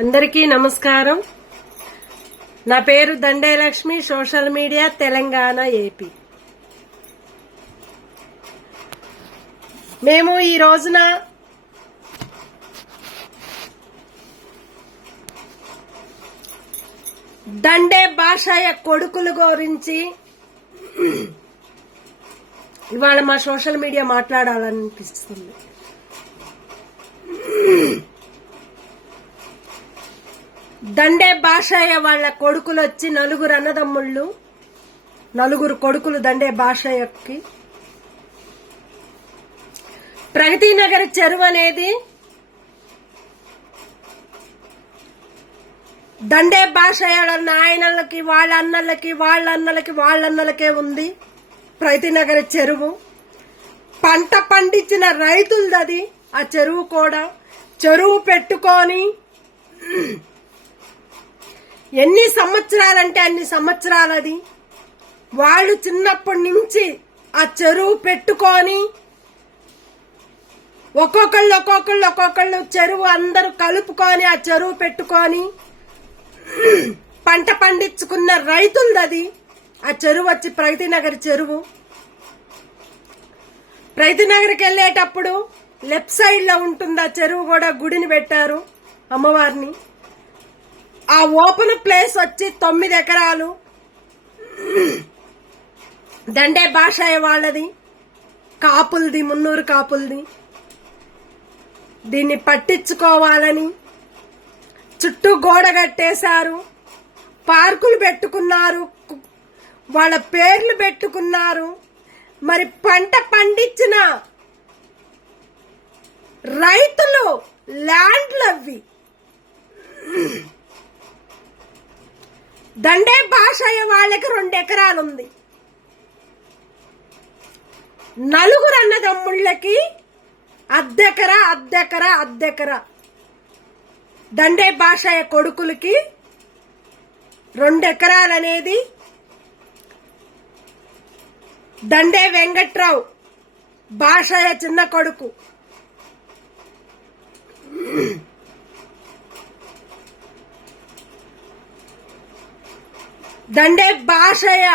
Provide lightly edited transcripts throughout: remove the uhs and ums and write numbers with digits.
అందరికీ నమస్కారం. నా పేరు Dande Lakshmi, social media Telangana AP. మేము ఈ రోజున దండే భాషయ కొడుకుల గురించి ఇవాళ మా సోషల్ మీడియా మాట్లాడాలనిపిస్తుంది. దండే భాషయ్య వాళ్ళ కొడుకులు వచ్చి నలుగురు అన్నదమ్ముళ్ళు, నలుగురు కొడుకులు దండే భాషయ్యకి ప్రగతి నగర్ చెరువు అనేది దండే భాషయ్య నాయనలకి వాళ్ళ అన్నలకే ఉంది. ప్రగతి నగర్ చెరువు పంట పండించిన రైతులది ఆ చెరువు కూడా. చెరువు పెట్టుకొని ఎన్ని సంవత్సరాలంటే అన్ని సంవత్సరాలది. వాళ్ళు చిన్నప్పటి నుంచి ఆ చెరువు పెట్టుకొని ఒక్కొక్కళ్ళు చెరువు అందరూ కలుపుకొని ఆ చెరువు పెట్టుకొని పంట పండించుకున్న రైతులది ఆ చెరువు. వచ్చి ప్రగతి నగర్ చెరువు. ప్రగతి నగర్కి వెళ్ళేటప్పుడు లెఫ్ట్ సైడ్ లో ఉంటుంది ఆ చెరువు కూడా. గుడిని పెట్టారు అమ్మవారిని. ఆ ఓపెన్ ప్లేస్ వచ్చి 9 ఎకరాలు దండే భాషయ్య వాళ్ళది, కాపులది, మున్నూరు కాపులది. దీన్ని పట్టించుకోవాలని చుట్టూ గోడ కట్టేశారు, పార్కులు పెట్టుకున్నారు, వాళ్ళ పేర్లు పెట్టుకున్నారు. మరి పంట పండించిన రైతులు ల్యాండ్లు అవి. దండే భాషయ్య వాళ్ళకి 2 ఎకరాలు ఉంది. నలుగురు అన్నదమ్ముళ్ళకి అద్దెకరా. దండే భాషయ్య కొడుకులకి 2 ఎకరాలు అనేది దండే వెంకట్రావు భాషయ్య చిన్న కొడుకు. దండే భాషయ్య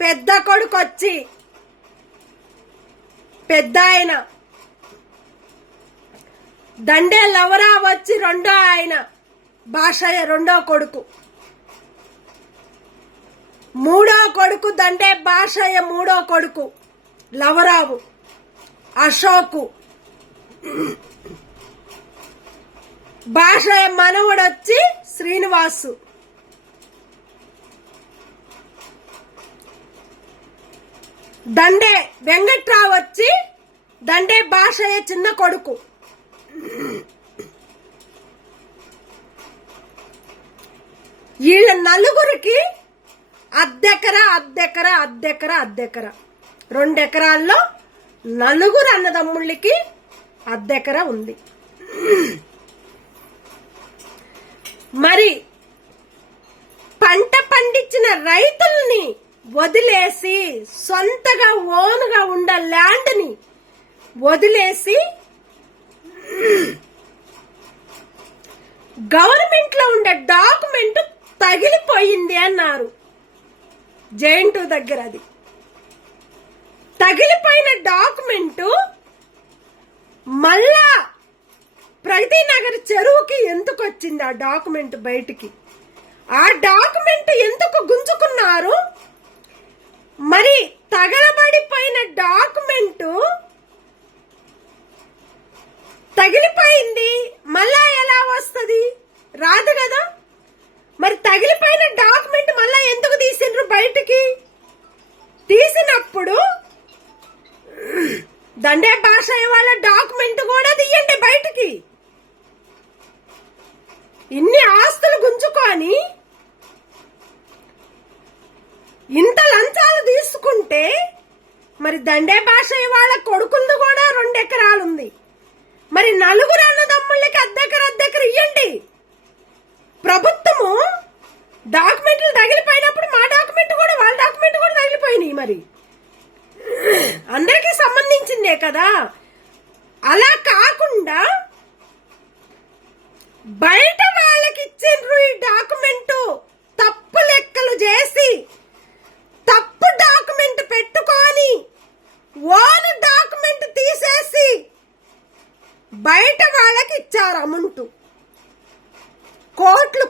పెద్ద కొడుకు వచ్చి పెద్ద ఆయన. దండే లవరా వచ్చి రెండో ఆయన, భాషయ్య రెండో కొడుకు. మూడో కొడుకు దండే భాషయ్య మూడో కొడుకు లవరావు అశోకు. భాషయ్య మనవడు వచ్చి శ్రీనివాసు. దండే వెంకట్రావు వచ్చి దండే భాషయ్య చిన్న కొడుకు. వీళ్ళ నలుగురికి అద్దెకరా. 2 ఎకరాల్లో నలుగురు అన్నదమ్ముళ్ళకి అద్దెకరా ఉంది. మరి పంట పండించిన రైతుల్ని వదిలేసి, సొంతగా ఓనుగా ఉండ ల్యాండ్ ని వదిలేసి గవర్నమెంట్ లో ఉండే డాక్యుమెంట్ తగిలిపోయింది అన్నారు. జైంటు దగ్గర అది తగిలిపోయిన డాక్యుమెంట్ మళ్ళా ప్రగతి నగర్ చెరువుకి ఎందుకు వచ్చింది? ఆ డాక్యుమెంట్ బయటికి. ఆ డాక్యుమెంట్ ఎందుకు గుంజుకున్నారు? మరి తగలబడిపోయిన డాక్యుమెంట్ తగిలిపోయింది, మళ్ళా ఎలా వస్తుంది? రాదు కదా. మరి తగిలిపోయిన డాక్యుమెంట్ మళ్ళా ఎందుకు తీసిండ్రు బయటికి? తీసినప్పుడు దండే భాషయ్య వాళ్ళ డాక్యుమెంట్ కూడా తీయండి బయటికి. ఇన్ని ఆస్తులు గుంజుకొని ఇంత లంచాలు తీసుకుంటే మరి దండే భాషయ్య వాళ్ళ కొడుకులది కూడా 2 ఎకరాలు ఉంది. మరి నలుగురు అన్నదమ్ముళ్ళకి అద్దెకర ఇయ్యండి. ప్రభుత్వము డాక్యుమెంట్లు తగిలిపోయినప్పుడు మా డాక్యుమెంట్ కూడా వాళ్ళ డాక్యుమెంట్ కూడా తగిలిపోయినాయి. మరి అందరికీ సంబంధించిందే కదా. అలా కాకుండా బయట వాళ్ళకి ఈ డాక్యుమెంటు తప్పు లెక్కలు చేసి తప్పు డాక్యుమెంట్ పెట్టుకొని ఓన్ డాక్యుమెంట్ తీసేసి బయట వాళ్ళకి ఇచ్చారు అమౌంట్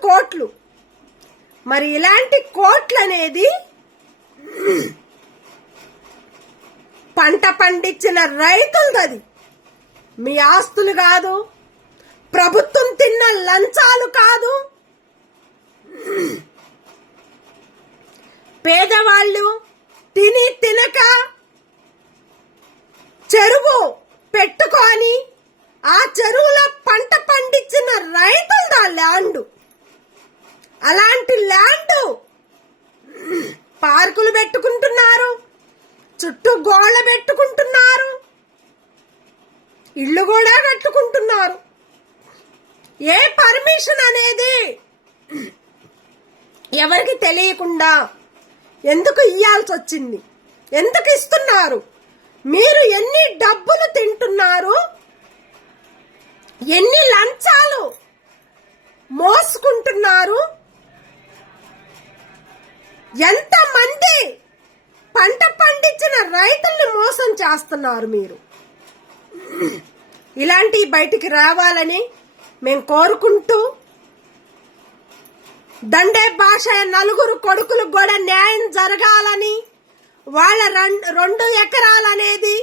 కోట్లు. మరి ఇలాంటి కోట్లు అనేది పంట పండించిన రైతులది, మీ ఆస్తులు కాదు, ప్రభుత్వం తిన్న లంచాలు కాదు. పేదవాళ్ళు తిని తినక చెరువు పెట్టుకొని ఆ చెరువులో పంట పండించిన రైతులదా ల్యాండ్. అలాంటి ల్యాండ్ పార్కులు పెట్టుకుంటున్నారు, చుట్టూ గోళ్ళ పెట్టుకుంటున్నారు, ఇళ్ళు కూడా కట్టుకుంటున్నారు. ఏ పర్మిషన్ అనేది ఎవరికి తెలియకుండా ఎందుకు ఇయ్యాల్సి వచ్చింది? ఎందుకు ఇస్తున్నారు? మీరు ఎన్ని డబ్బులు తింటున్నారు, ఎన్ని లంచాలు మోసుకుంటున్నారు, ఎంతమంది పంట పండించిన రైతుల్ని మోసం చేస్తున్నారు మీరు. ఇలాంటి బయటికి రావాలని మేము కోరుకుంటూ, దండే భాష నలుగురు కొడుకులు కూడా న్యాయం జరగాలని, వాళ్ళ 2 ఎకరాలనేది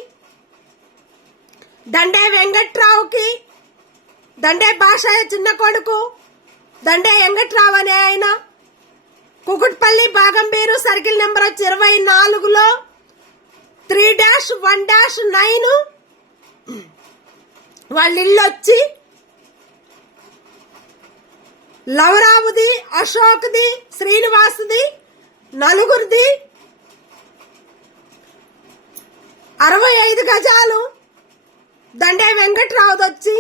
దండే వెంకట్రావుకి, దండే భాష చిన్న కొడుకు దండే వెంకట్రావు అనే ఆయన కుకుట్పల్లి బాగంబీరు సర్కిల్ నెంబర్ 24లో 3-1-9 వాళ్ళ ఇల్లు వచ్చి లవరావుది, అశోక్ది, శ్రీనివాసుది, నలుగురిది 65 గజాలు దండే వెంకట్రావుది వచ్చి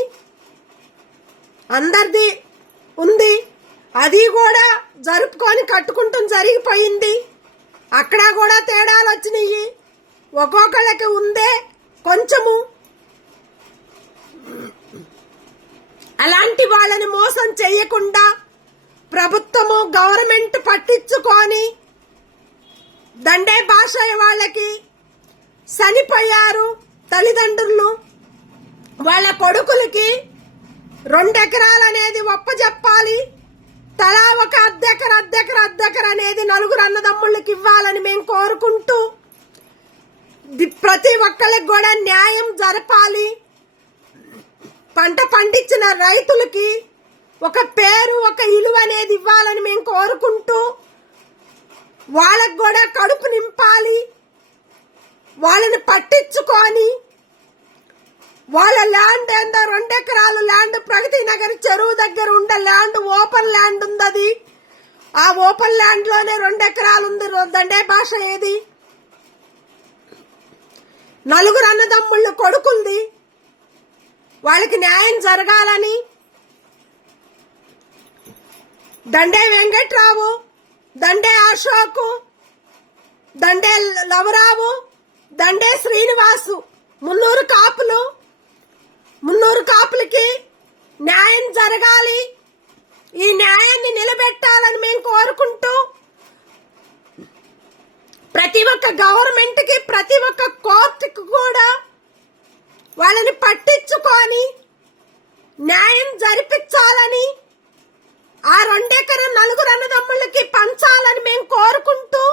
అందరిది ఉంది. అది కూడా జరుపుకొని కట్టుకుంటూ జరిగిపోయింది. అక్కడ కూడా తేడాలు వచ్చినాయి. ఒక్కొక్కళ్ళకి ఉందే కొంచెము. అలాంటి వాళ్ళని మోసం చెయ్యకుండా ప్రభుత్వము గవర్నమెంట్ పట్టించుకొని దండే భాష వాళ్ళకి చనిపోయారు తల్లిదండ్రులు, వాళ్ళ కొడుకులకి 2 ఎకరాలనేది ఒప్పజెప్పాలి. తలా ఒక అద్దెకర అనేది నలుగురు అన్నదమ్ముళ్ళకి ఇవ్వాలని మేము కోరుకుంటూ, ప్రతి ఒక్కరికి కూడా న్యాయం జరపాలి. పంట పండించిన రైతులకి ఒక పేరు, ఒక ఇలువ అనేది ఇవ్వాలని మేము కోరుకుంటూ, వాళ్ళకు కూడా కడుపు నింపాలి. వాళ్ళని పట్టించుకొని వాళ్ళ ల్యాండ్ ఏందో 2 ఎకరాలు ల్యాండ్ ప్రగతి నగర్ చెరువు దగ్గర ఉండే ల్యాండ్ ఓపెన్ ల్యాండ్ ఉంది. అది ఆ ఓపెన్ ల్యాండ్ లోనే 2 ఎకరాలు ఉంది. దండే భాష ఏది నలుగురు అన్నదమ్ముళ్ళు కొడుకుంది. వాళ్ళకి న్యాయం జరగాలని దండే వెంకట్రావు, దండే అశోక్, దండే లవరావు, దండే శ్రీనివాసు, మున్నూరు కాపులకి న్యాయం జరగాలి. ఈ న్యాయాన్ని నిలబెట్టాలని మేము కోరుకుంటూ, ప్రతి ఒక్క గవర్నమెంట్ కి, ప్రతి ఒక్క కోర్టుకు కూడా వాళ్ళని పట్టించుకొని న్యాయం జరిపించాలని, ఆ 2 ఎకరాల నలుగురు అన్నదమ్ముళ్ళకి పంచాలని మేము కోరుకుంటూ,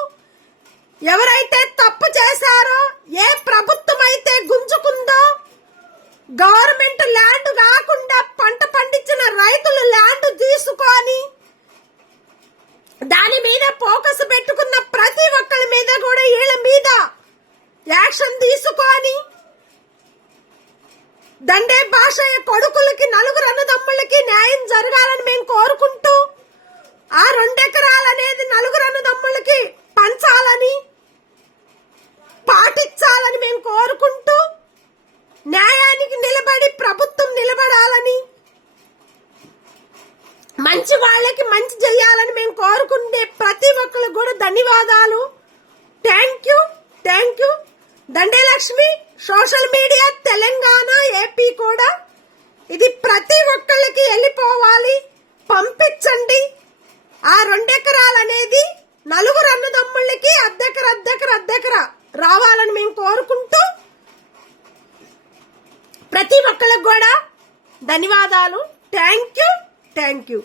ఎవరైతే తప్పు చేశారో, ఏ ప్రభుత్వం అయితే గుంజుకుందో, గవర్నమెంట్ ల్యాండ్ కాకుండా పంట పండించిన రైతులు ల్యాండ్ తీసుకొని దాని మీద ఫోకస్ పెట్టుకున్న ప్రతి ఒక్కరి మీద కూడా వీళ్ళ మీద యాక్షన్ తీసుకొని దండే భాష కొడుకులకి, నలుగురు అన్నదమ్ములకి న్యాయం జరగాలని మేము కోరుకుంటూ, ఆ 2 ఎకరాలు అనేది నలుగురు అన్నదమ్ములకి పంచాలని, పాటించాలని మేము కోరుకుంటూ, న్యాయానికి నిలబడి ప్రభుత్వం నిలబడాలని, మంచి వాళ్ళకి మంచి చేయాలని మేము కోరుకుంటే ప్రతి ఒక్కరు కూడా ధన్యవాదాలు. Thank you. Dande Lakshmi social media Telangana, AP కూడా ఇది ప్రతి ఒక్కళ్ళకి వెళ్ళిపోవాలి. పంపించండి. కూడా ధన్యవాదాలు. Thank you.